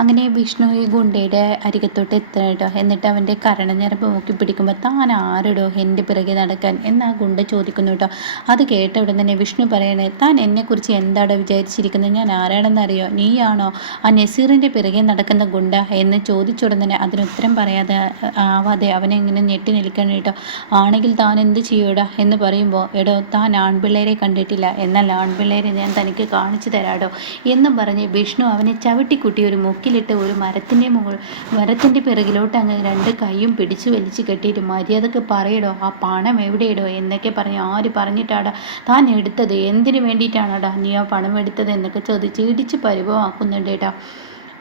അങ്ങനെ വിഷ്ണു ഈ ഗുണ്ടയുടെ അരികത്തോട്ട് എത്തണം കേട്ടോ. എന്നിട്ട് അവന്റെ കരണഞ്ഞരമ്പ് നോക്കി പിടിക്കുമ്പോൾ താൻ ആരുടോ എന്റെ പിറകെ നടക്കാൻ എന്നാ ഗുണ്ട ചോദിക്കുന്നു കേട്ടോ. അത് കേട്ട ഉടൻ തന്നെ വിഷ്ണു പറയണേ താൻ എന്നെക്കുറിച്ച് എന്താടോ വിചാരിച്ചിരിക്കുന്നത്? ഞാൻ ആരാണെന്നറിയോ? നീയാണോ ആ നസീറിന്റെ പിറകെ നടക്കുന്ന ഗുണ്ട? എന്ന് ചോദിച്ചുടൻ തന്നെ അതിന് ഉത്തരം പറയാതെ ആവാതെ അവനെ ഇങ്ങനെ ഞെട്ടി നിൽക്കണം കേട്ടോ. ആണെങ്കിൽ താൻ എന്ത് ചെയ്യൂടാ? എന്ന് പറയുമ്പോൾ എടോ താൻ ആൺപിള്ളേരെ കണ്ടിട്ടില്ല. എന്നാൽ ആൺപിള്ളേരെ ഞാൻ തനിക്ക് കാണിച്ചു തരാടോ. എന്നും പറഞ്ഞ് വിഷ്ണു അവനെ ചവിട്ടിക്കുട്ടി ഒരു മുക്കിലിട്ട് ഒരു മരത്തിന്റെ മുകൾ മരത്തിന്റെ പിറകിലോട്ട് അങ്ങ് രണ്ട് കൈയും പിടിച്ചു വലിച്ചു കെട്ടിയിട്ട് മര്യാദയ്ക്ക് പറയടോ ആ പണം എവിടെയിടോ എന്നൊക്കെ പറഞ്ഞ് ആര് പറഞ്ഞിട്ടാടാ? താൻ എടുത്തത് എന്തിനു വേണ്ടിയിട്ടാണോടാ നീ ആ പണം എടുത്തത് എന്നൊക്കെ ചോദിച്ച് ഇടിച്ച് പരിഭവമാക്കുന്നുണ്ട് കേട്ടോ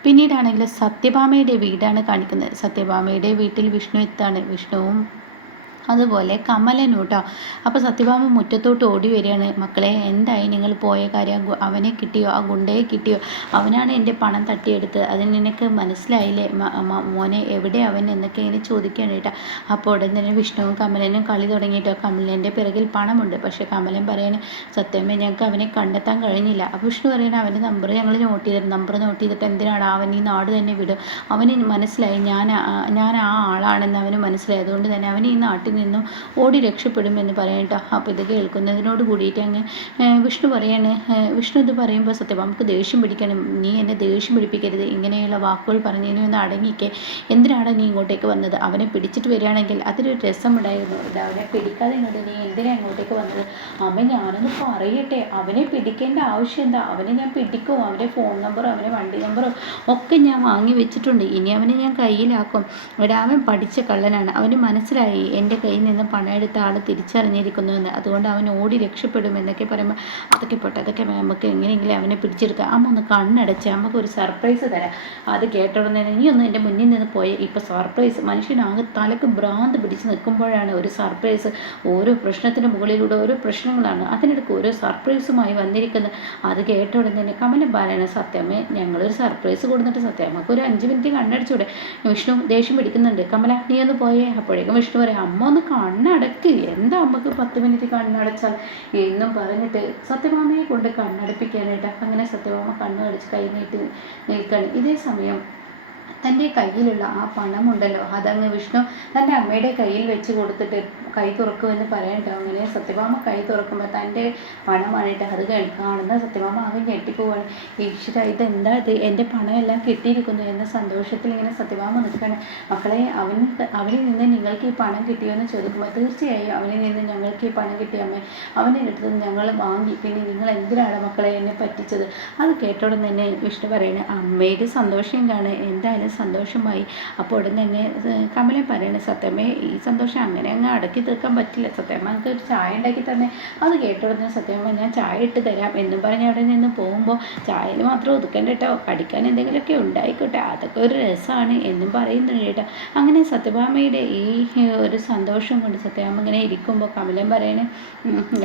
പിന്നീടാണെങ്കിൽ സത്യഭാമയുടെ വീടാണ് കാണിക്കുന്നത്. സത്യഭാമയുടെ വീട്ടിൽ വിഷ്ണു എത്താണ്? വിഷ്ണുവും അതുപോലെ കമലനും കേട്ടോ അപ്പോൾ സത്യഭാമ മുറ്റത്തോട്ട് ഓടി വരികയാണ്. മക്കളെ എന്തായി നിങ്ങൾ പോയ കാര്യം? അവനെ കിട്ടിയോ? ആ ഗുണ്ടയെ കിട്ടിയോ? അവനാണ് എന്റെ പണം തട്ടിയെടുത്ത് അതിന് നിനക്ക് മനസ്സിലായില്ലേ? മോനെ എവിടെ അവൻ എന്നൊക്കെ ഇങ്ങനെ ചോദിക്കുകയാണ് കേട്ടോ. അപ്പോൾ ഉടൻ തന്നെ വിഷ്ണുവും കമലനും കളി തുടങ്ങിയിട്ടോ? കമലന്റെ പിറകിൽ പണമുണ്ട്. പക്ഷേ കമലൻ പറയാണ് സത്യമേ ഞങ്ങൾക്ക് അവനെ കണ്ടെത്താൻ കഴിഞ്ഞില്ല. അപ്പോൾ വിഷ്ണു പറയണ അവന്റെ നമ്പർ ഞങ്ങൾ നോട്ട് ചെയ്തിട്ട് നമ്പർ നോട്ട് ചെയ്തിട്ട് എന്തിനാണ് അവൻ ഈ നാട് തന്നെ വിടും അവന് മനസ്സിലായി ഞാൻ ഞാൻ ആ ആളാണെന്ന് അവന് മനസ്സിലായി. അതുകൊണ്ട് തന്നെ അവൻ ഈ നാട്ടിൽ നിന്നും ഓടി രക്ഷപ്പെടുമെന്ന് പറയട്ടോ. അപ്പോൾ ഇത് കേൾക്കുന്നതിനോട് കൂടിയിട്ട് അങ്ങ് വിഷ്ണു പറയാണ് വിഷ്ണു ഇത് പറയുമ്പോൾ സത്യം നമുക്ക് ദേഷ്യം പിടിക്കണം. നീ എന്നെ ദേഷ്യം പിടിപ്പിക്കരുത്. ഇങ്ങനെയുള്ള വാക്കുകൾ പറഞ്ഞതിനെ ഒന്ന് അടങ്ങിക്കേ. എന്തിനാണ് നീ ഇങ്ങോട്ടേക്ക് വന്നത്? അവനെ പിടിച്ചിട്ട് വരികയാണെങ്കിൽ അതിലൊരു രസമുണ്ടായിരുന്നു. ഇത് അവനെ പിടിക്കാതെ ഇങ്ങോട്ട് നീ എന്തിനാണ് ഇങ്ങോട്ടേക്ക് വന്നത്? അമ്മ ഞാനൊന്ന് പറയട്ടെ. അവനെ പിടിക്കേണ്ട ആവശ്യം എന്താ? അവനെ ഞാൻ പിടിക്കും. അവന്റെ ഫോൺ നമ്പറും അവന്റെ വണ്ടി നമ്പറും ഒക്കെ ഞാൻ വാങ്ങി വെച്ചിട്ടുണ്ട്. ഇനി അവനെ ഞാൻ കയ്യിലാക്കും. ഇവിടെ അവൻ പഠിച്ച കള്ളനാണ്. അവന് മനസ്സിലായി. എന്റെ കയ്യിൽ നിന്ന് പണമെടുത്ത ആൾ തിരിച്ചറിഞ്ഞിരിക്കുന്നുവെന്ന് അതുകൊണ്ട് അവൻ ഓടി രക്ഷപ്പെടും എന്നൊക്കെ പറയുമ്പോൾ അതൊക്കെ പോട്ടെ അതൊക്കെ നമുക്ക് എങ്ങനെയെങ്കിലും അവനെ പിടിച്ചെടുക്കാം. അമ്മ ഒന്ന് കണ്ണടച്ച് നമുക്ക് ഒരു സർപ്രൈസ് തരാം. അത് കേട്ടോടനെ നീ ഒന്ന് എന്റെ മുന്നിൽ നിന്ന് പോയി ഇപ്പോൾ സർപ്രൈസ് മനുഷ്യനാകെ തലക്ക് ഭ്രാന്ത് പിടിച്ച് നിൽക്കുമ്പോഴാണ് ഒരു സർപ്രൈസ് ഓരോ പ്രശ്നത്തിന് മുകളിലൂടെ ഓരോ പ്രശ്നങ്ങളാണ്. അതിനിടയ്ക്ക് ഓരോ സർപ്രൈസുമായി വന്നിരിക്കുന്നത് അത് കേട്ട ഉടൻ തന്നെ കമലം ബാലന സത്യമേ ഞങ്ങളൊരു സർപ്രൈസ് കൊടുത്തിട്ട് സത്യം. നമുക്ക് ഒരു അഞ്ച് മിനിറ്റ് കണ്ണടിച്ചൂടെ. വിഷ്ണു ദേഷ്യം പിടിക്കുന്നുണ്ട്. കമല നീ ഒന്ന് പോയേ. അപ്പോഴേക്കും വിഷ്ണു പറയാം അമ്മ ഒന്ന് കണ്ണടക്ക്. എന്താ അമ്മയ്ക്ക് പത്ത് മിനിറ്റ് കണ്ണടച്ചാൽ? എന്നും പറഞ്ഞിട്ട് സത്യഭാമയെ കൊണ്ട് കണ്ണടപ്പിക്കാനായിട്ട് അങ്ങനെ സത്യഭാമ കണ്ണടച്ച് കൈ നീട്ടി നിൽക്കണം. ഇതേ സമയം തന്റെ കയ്യിലുള്ള ആ പണമുണ്ടല്ലോ. അതങ്ങ് വിഷ്ണു തന്റെ അമ്മയുടെ കയ്യിൽ വെച്ച് കൊടുത്തിട്ട് കൈ തുറക്കുമെന്ന് പറയണ്ട? അങ്ങനെ സത്യഭാമ കൈ തുറക്കുമ്പോൾ തന്റെ പണമാണിട്ട് അത് കാണുന്ന സത്യഭാമ ആകെ ഞെട്ടിപ്പോവാണ്. ഈശ്വര എന്താ ഇത്? എന്റെ പണമെല്ലാം കിട്ടിയിരിക്കുന്നു എന്ന സന്തോഷത്തിൽ ഇങ്ങനെ സത്യഭാമ നിൽക്കുകയാണ്. മക്കളെ അവൻ അവനിൽ നിന്ന് നിങ്ങൾക്ക് ഈ പണം കിട്ടിയോ എന്ന് ചോദിക്കുമ്പോൾ തീർച്ചയായും അവനിൽ നിന്ന് ഞങ്ങൾക്ക് ഈ പണം കിട്ടിയ അമ്മ. അവന്റെ അടുത്ത് ഞങ്ങൾ വാങ്ങി. പിന്നെ നിങ്ങൾ എന്തിനാണ് മക്കളെ എന്നെ പറ്റിച്ചത്? അത് കേട്ടോടെ തന്നെ വിഷ്ണു പറയുന്നത് അമ്മയുടെ സന്തോഷം കാണുക എന്തായാലും സന്തോഷമായി. അപ്പോൾ ഉടൻ തന്നെ കമലെ പറയണ സത്യമേ ഈ സന്തോഷം അങ്ങനെ അങ്ങ് അടക്കി തീർക്കാൻ പറ്റില്ല. സത്യമ്മ എനിക്ക് ഒരു ചായ ഉണ്ടാക്കി തന്നെ. അത് കേട്ടോടുന്ന സത്യമ്മ ഞാൻ ചായ ഇട്ട് തരാം എന്നും പറഞ്ഞ് അവിടെ നിന്ന് പോകുമ്പോൾ ചായയിൽ മാത്രം ഒതുക്കണ്ട കേട്ടോ. കടിക്കാൻ എന്തെങ്കിലുമൊക്കെ ഉണ്ടായിക്കോട്ടെ. അതൊക്കെ ഒരു രസമാണ് എന്നും പറയുന്നുണ്ട് കേട്ടോ. അങ്ങനെ സത്യഭാമയുടെ ഈ ഒരു സന്തോഷം കൊണ്ട് സത്യഭാമ ഇങ്ങനെ ഇരിക്കുമ്പോൾ കമലം പറയണേ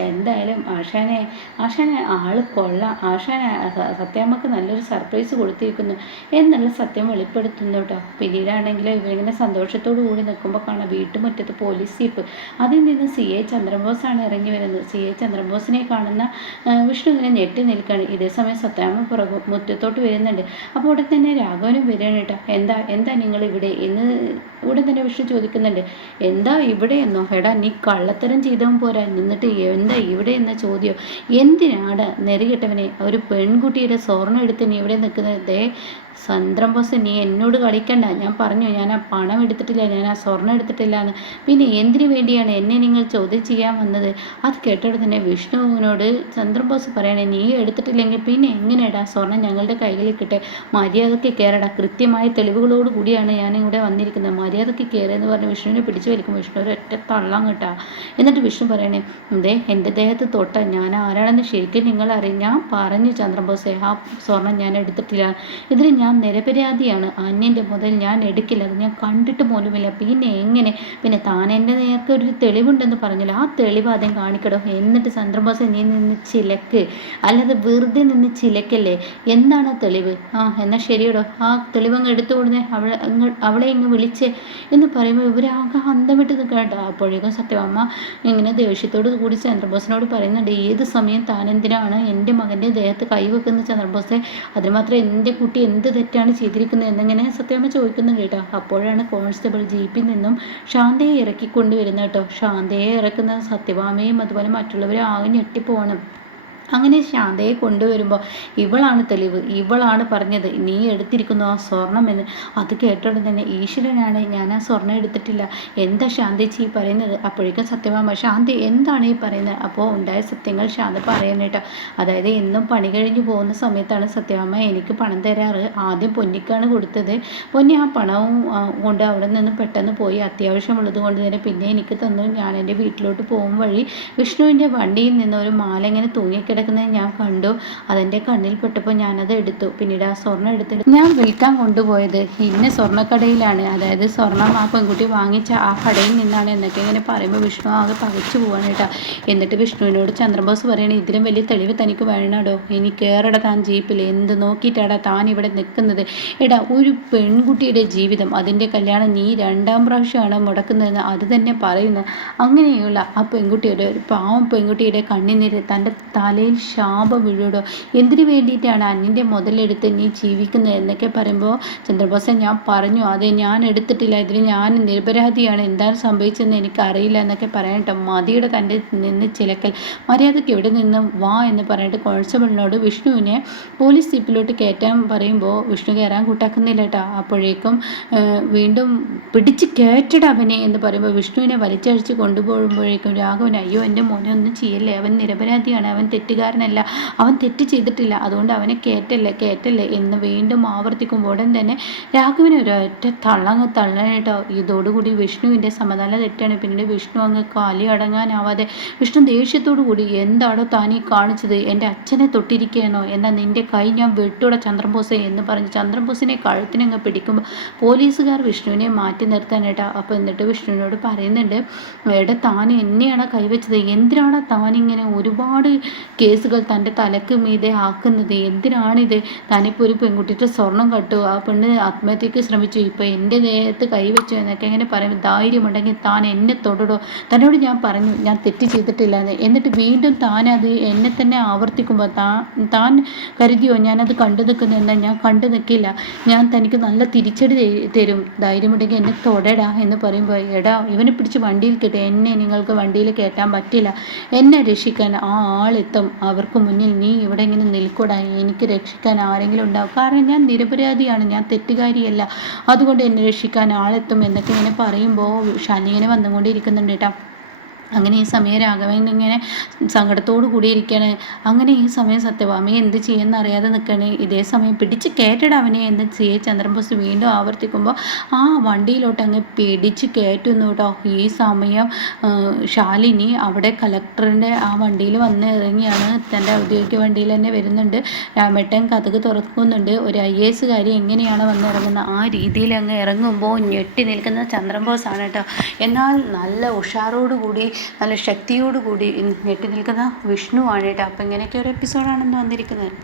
എന്തായാലും ആശാനെ ആശാനെ ആൾ കൊള്ളാം. ആശാനെ സത്യാമ്മക്ക് നല്ലൊരു സർപ്രൈസ് കൊടുത്തിരിക്കുന്നു. എന്നുള്ള സത്യം വെളിപ്പെടുത്തുന്നു കേട്ടോ. പിന്നീടാണെങ്കിൽ ഇവരിങ്ങനെ സന്തോഷത്തോടു കൂടി നിൽക്കുമ്പോൾ കാണാം വീട്ടുമുറ്റത്ത് പോലീസ് ജീപ്പ് അതിൽ നിന്ന് സി എ ചന്ദ്രബോസാണ് ഇറങ്ങി വരുന്നത്. സി എ ചന്ദ്രബോസിനെ കാണുന്ന വിഷ്ണു ഇങ്ങനെ ഞെട്ടി നിൽക്കുകയാണ്. ഇതേ സമയം സത്യാമ്മ പുറകു മുറ്റത്തോട്ട് വരുന്നുണ്ട്. അപ്പോൾ ഉടൻ തന്നെ രാഘവനും വരികയാണ് കേട്ടോ. എന്താ എന്താ നിങ്ങൾ ഇവിടെ? എന്ന് ഉടൻ തന്നെ വിഷു ചോദിക്കുന്നുണ്ട് എന്താ ഇവിടെ എന്നോ? എടാ നീ കള്ളത്തരം ചെയ്തവൻ പോരാ. നിന്നിട്ട് എന്താ ഇവിടെ എന്ന ചോദ്യം? എന്തിനാണ് നെറികെട്ടവനെ? ഒരു പെൺകുട്ടിയുടെ സ്വർണം എടുത്ത് നീ ഇവിടെ നിൽക്കുന്നത്? ദേ സന്ദ്രം ബോസ് നീ എന്നോട് കളിക്കണ്ട. ഞാൻ പറഞ്ഞു ഞാൻ ആ പണം എടുത്തിട്ടില്ല ഞാൻ ആ സ്വർണം എടുത്തിട്ടില്ല എന്ന്. പിന്നെ എന്തിനു വേണ്ടിയാണ് എന്നെ നിങ്ങൾ ചോദ്യം ചെയ്യാൻ വന്നത്? അത് കേട്ടോടെ തന്നെ വിഷ്ണുവിനോട് ചന്ദ്രം ബോസ് പറയണേ നീ എടുത്തിട്ടില്ലെങ്കിൽ പിന്നെ എങ്ങനെയാടാ സ്വർണം ഞങ്ങളുടെ കയ്യിൽ കിട്ടെ? മര്യാദയ്ക്ക് കയറടാ. കൃത്യമായ തെളിവുകളോട് കൂടിയാണ് ഞാൻ ഇവിടെ വന്നിരിക്കുന്നത്. മര്യാദയ്ക്ക് കയറിയെന്ന് പറഞ്ഞ് വിഷ്ണുവിനെ പിടിച്ചു വലിക്കും വിഷ്ണു ഒരു ഒറ്റ തള്ളം കിട്ടാ. എന്നിട്ട് വിഷ്ണു പറയണേ ദേ എന്റെ ദേഹത്ത് തൊട്ട. ഞാൻ ആരാണെന്ന് ശരിക്കും നിങ്ങൾ അറിയാം ഞാൻ പറഞ്ഞു ചന്ദ്രബോസെ ആ സ്വർണം ഞാൻ എടുത്തിട്ടില്ല. ഇതിന് ഞാൻ നിരപരാധിയാണ്. അന്യന്റെ മുതൽ ഞാൻ എടുക്കില്ല. അത് ഞാൻ കണ്ടിട്ട് പോലുമില്ല. പിന്നെ എങ്ങനെ? പിന്നെ താൻ എന്റെ നേർക്ക് ഒരു തെളിവുണ്ടെന്ന് പറഞ്ഞില്ല. ആ തെളിവ് ആദ്യം കാണിക്കടോ. എന്നിട്ട് ചന്ദ്രബോസ് നീ നിന്ന് ചിലക്ക്. അല്ലാതെ വെറുതെ നിന്ന് ചിലക്കല്ലേ? എന്താണ് തെളിവ്? ആ എന്നാൽ ശരിയടോ. ആ തെളിവ് അങ്ങ് എടുത്തു കൊടുന്നേ അവളെ അവളെ ഇങ്ങ് വിളിച്ചേ എന്ന് പറയുമ്പോൾ ഇവരാകെ അന്തം വിട്ട് നിൽക്കണ്ട അപ്പോഴേക്കും സത്യഭാമ ഇങ്ങനെ ദേഷ്യത്തോട് കൂടി ചന്ദ്രബോസിനോട് പറയുന്നുണ്ട് ഏത് സമയം താൻ എന്തിനാണ് എന്റെ മകന്റെ ദേഹത്ത് കൈവെക്കുന്ന ചന്ദ്രബോസെ? അതിന് മാത്രം എന്റെ കുട്ടി എന്ത് തെറ്റാണ് ചെയ്തിരിക്കുന്നത്? എന്നിങ്ങനെ സത്യഭാമ ചോദിക്കുന്നു കേട്ടോ. അപ്പോഴാണ് കോൺസ്റ്റബിൾ ജീപ്പിൽ നിന്നും ശാന്തയെ ഇറക്കിക്കൊണ്ടുവരുന്നത് കേട്ടോ. ശാന്തയെ ഇറക്കുന്ന സത്യഭാമയും അതുപോലെ മറ്റുള്ളവരും ആകെ ഞെട്ടിപ്പോവാണ്. അങ്ങനെ ശാന്തയെ കൊണ്ടുവരുമ്പോൾ ഇവളാണ് തെളിവ് ഇവളാണ് പറഞ്ഞത്. നീ എടുത്തിരിക്കുന്നു ആ സ്വർണം എന്ന്. അത് കേട്ടോടെ തന്നെ ഈശ്വരനാണ് ഞാൻ ആ സ്വർണം എടുത്തിട്ടില്ല. എന്താ ശാന്തേച്ചി ഈ പറയുന്നത്? അപ്പോഴേക്കും സത്യഭാമ ശാന്തി എന്താണ് ഈ പറയുന്നത്? അപ്പോൾ ഉണ്ടായ സത്യങ്ങൾ ശാന്ത പറയാനായിട്ട് അതായത് എന്നും പണി കഴിഞ്ഞു പോകുന്ന സമയത്താണ് സത്യഭാമ എനിക്ക് പണം തരാറ്. ആദ്യം പൊന്നിക്കാണ് കൊടുത്തത്. പൊന്നി ആ പണവും കൊണ്ട് അവിടെ നിന്ന് പെട്ടെന്ന് പോയി. അത്യാവശ്യമുള്ളത് കൊണ്ട് തന്നെ പിന്നെ എനിക്ക് തന്നു. ഞാൻ എന്റെ വീട്ടിലോട്ട് പോകും വഴി വിഷ്ണുവിന്റെ വണ്ടിയിൽ നിന്ന് ഒരു മാല ഇങ്ങനെ കിടക്കുന്നത് ഞാൻ കണ്ടു. അതെന്റെ കണ്ണിൽ പെട്ടപ്പോൾ ഞാനത് എടുത്തു. പിന്നീട് ആ സ്വർണം എടുത്തിട്ട് ഞാൻ വിൽക്കാൻ കൊണ്ടുപോയത്. ഇന്ന സ്വർണക്കടയിലാണ്. അതായത് സ്വർണം ആ പെൺകുട്ടി വാങ്ങിച്ച ആ കടയിൽ നിന്നാണ് എന്നൊക്കെ ഇങ്ങനെ പറയുമ്പോൾ വിഷ്ണു ആകെ പകച്ചു പോവാണ് കേട്ടോ. എന്നിട്ട് വിഷ്ണുവിനോട് ചന്ദ്രബോസ് പറയണേ ഇതിലും വലിയ തെളിവ് തനിക്ക് വേണടോ? ഇനി കയറട താൻ ജീപ്പിൽ. എന്ത് നോക്കിയിട്ടാടാ താൻ ഇവിടെ നിൽക്കുന്നത്? എടാ ഒരു പെൺകുട്ടിയുടെ ജീവിതം അതിന്റെ കല്യാണം നീ രണ്ടാം പ്രാവശ്യമാണ് മുടക്കുന്നതെന്ന് അത് തന്നെ പറയുന്നത് അങ്ങനെയുള്ള ആ പെൺകുട്ടിയുടെ ഒരു പാവം പെൺകുട്ടിയുടെ കണ്ണിനീര് തന്റെ തലയിൽ ശാപം വീഴുടോ എന്തിനു വേണ്ടിയിട്ടാണ് അന്യന്റെ മുതലെടുത്ത് നീ ജീവിക്കുന്നത് എന്നൊക്കെ പറയുമ്പോൾ ചന്ദ്രബോസൻ ഞാൻ പറഞ്ഞു. അതെ ഞാൻ എടുത്തിട്ടില്ല. ഇതിന് ഞാൻ നിരപരാധിയാണ്. എന്താണ് സംഭവിച്ചതെന്ന് എനിക്കറിയില്ല എന്നൊക്കെ പറയട്ടെ മതിയുടെ തന്റെ നിന്ന് ചിലക്കൽ. മര്യാദയ്ക്ക് എവിടെ നിന്ന് വാ എന്ന് പറഞ്ഞിട്ട് കോൺസ്റ്റബിളിനോട് വിഷ്ണുവിനെ പോലീസ് ജീപ്പിലോട്ട് കയറ്റാൻ പറയുമ്പോൾ വിഷ്ണു കയറാൻ കൂട്ടാക്കുന്നില്ല കേട്ടോ. അപ്പോഴേക്കും വീണ്ടും പിടിച്ച് കയറ്റട അവനെ എന്ന് പറയുമ്പോൾ വിഷ്ണുവിനെ വലിച്ചഴിച്ച് കൊണ്ടുപോകുമ്പോഴേക്കും രാഘവൻ അയ്യോ എന്റെ മോനെ ഒന്നും ചെയ്യല്ലേ? അവൻ നിരപരാധിയാണ്. അവൻ തെറ്റുകാരനല്ല അവൻ തെറ്റ് ചെയ്തിട്ടില്ല. അതുകൊണ്ട് അവനെ കേറ്റല്ലേ കേറ്റല്ലേ എന്ന് വീണ്ടും ആവർത്തിക്കുമ്പോൾ ഉടൻ തന്നെ രാഘുവിനെ ഒരൊറ്റ തള്ളങ്ങ് തള്ളനേട്ടോ ഇതോടുകൂടി വിഷ്ണുവിന്റെ സമനില തെറ്റാണ്. പിന്നീട് വിഷ്ണു അങ്ങ് കാലി അടങ്ങാനാവാതെ വിഷ്ണു ദേഷ്യത്തോടു കൂടി എന്താണോ താനീ കാണിച്ചത്? എന്റെ അച്ഛനെ തൊട്ടിരിക്കുകയാണോ? എന്നാൽ നിന്റെ കൈ ഞാൻ വെട്ടൂടെ ചന്ദ്രബോസെ എന്ന് പറഞ്ഞ് ചന്ദ്രബോസിനെ കഴുത്തിനങ്ങ് പിടിക്കുമ്പോൾ പോലീസുകാർ വിഷ്ണുവിനെ മാറ്റി നിർത്താനേട്ടാ അപ്പോൾ എന്നിട്ട് വിഷ്ണുവിനോട് പറയുന്നുണ്ട് എടാ താൻ എന്നെയാണ് കൈവച്ചത്? എന്തിനാണ് താനിങ്ങനെ ഒരുപാട് കേസുകൾ തന്റെ തലക്ക് മീതെ ആക്കുന്നത്. എന്തിനാണിത്? താനിപ്പോൾ ഒരു പെൺകുട്ടിയുടെ സ്വർണം കട്ടു ആ പെണ്ണ് ആത്മഹത്യക്ക് ശ്രമിച്ചു. ഇപ്പോൾ എന്റെ ദേഹത്ത് കൈവച്ചു എന്നൊക്കെ എങ്ങനെ പറയും ധൈര്യമുണ്ടെങ്കിൽ താൻ എന്നെ തൊടടോ. തന്നോട് ഞാൻ പറഞ്ഞു ഞാൻ തെറ്റ് ചെയ്തിട്ടില്ല എന്ന് എന്നിട്ട് വീണ്ടും താൻ അത് എന്നെ തന്നെ ആവർത്തിക്കുമ്പോൾ താൻ താൻ കരുതിയോ ഞാനത് കണ്ടു നിൽക്കുന്നതെന്നാൽ ഞാൻ കണ്ടു നിൽക്കില്ല. ഞാൻ തനിക്ക് നല്ല തിരിച്ചടി തരും. ധൈര്യമുണ്ടെങ്കിൽ എന്നെ തൊടടാ എന്ന് പറയുമ്പോൾ എടാ ഇവനെ പിടിച്ച് വണ്ടിയിൽ കിട്ടും. എന്നെ നിങ്ങൾക്ക് വണ്ടിയിൽ കയറ്റാൻ പറ്റില്ല. എന്നെ രക്ഷിക്കാൻ ആ ആളെത്തും അവർക്ക് മുന്നിൽ നീ ഇവിടെ ഇങ്ങനെ നിൽക്കൂടാ എനിക്ക് രക്ഷിക്കാൻ ആരെങ്കിലും ഉണ്ടാവും. കാരണം ഞാൻ നിരപരാധിയാണ് ഞാൻ തെറ്റുകാരിയല്ല. അതുകൊണ്ട് എന്നെ രക്ഷിക്കാൻ ആളെത്തും എന്നൊക്കെ ഇങ്ങനെ പറയുമ്പോൾ ശനിങ്ങനെ വന്നുകൊണ്ടിരിക്കുന്നുണ്ട് കേട്ടോ. അങ്ങനെ ഈ സമയം രാഘവൻ ഇങ്ങനെ സങ്കടത്തോടു കൂടി ഇരിക്കുകയാണ് അങ്ങനെ ഈ സമയം സത്യവാമി എന്ത് ചെയ്യുമെന്ന് അറിയാതെ നിൽക്കുകയാണ്. ഇതേ സമയം പിടിച്ച് കയറ്റട അവനെ എന്ന് എ ചന്ദ്രബോസ് വീണ്ടും ആവർത്തിക്കുമ്പോൾ ആ വണ്ടിയിലോട്ട് അങ്ങ് പിടിച്ച് കയറ്റുന്നു കേട്ടോ. ഈ സമയം ശാലിനി അവിടെ കലക്ടറിന്റെ ആ വണ്ടിയിൽ വന്ന് ഇറങ്ങിയാണ്. തന്റെ ഔദ്യോഗിക വണ്ടിയിൽ തന്നെ വരുന്നുണ്ട്. രാമേട്ടൻ കഥക് തുറക്കുന്നുണ്ട്. ഒരു ഐ എസുകാരി എങ്ങനെയാണ് വന്ന് ഇറങ്ങുന്നത്? ആ രീതിയിൽ അങ്ങ് ഇറങ്ങുമ്പോൾ ഞെട്ടി നിൽക്കുന്ന ചന്ദ്രബോസ് ആണ് കേട്ടോ. എന്നാൽ നല്ല ഉഷാറോടുകൂടി നല്ല ശക്തിയോടുകൂടി ഞെട്ടി നിൽക്കുന്ന വിഷ്ണുവാണ് കേട്ടോ അപ്പോൾ ഇങ്ങനെയൊക്കെ ഒരു എപ്പിസോഡാണെന്ന് വന്നിരിക്കുന്നത്.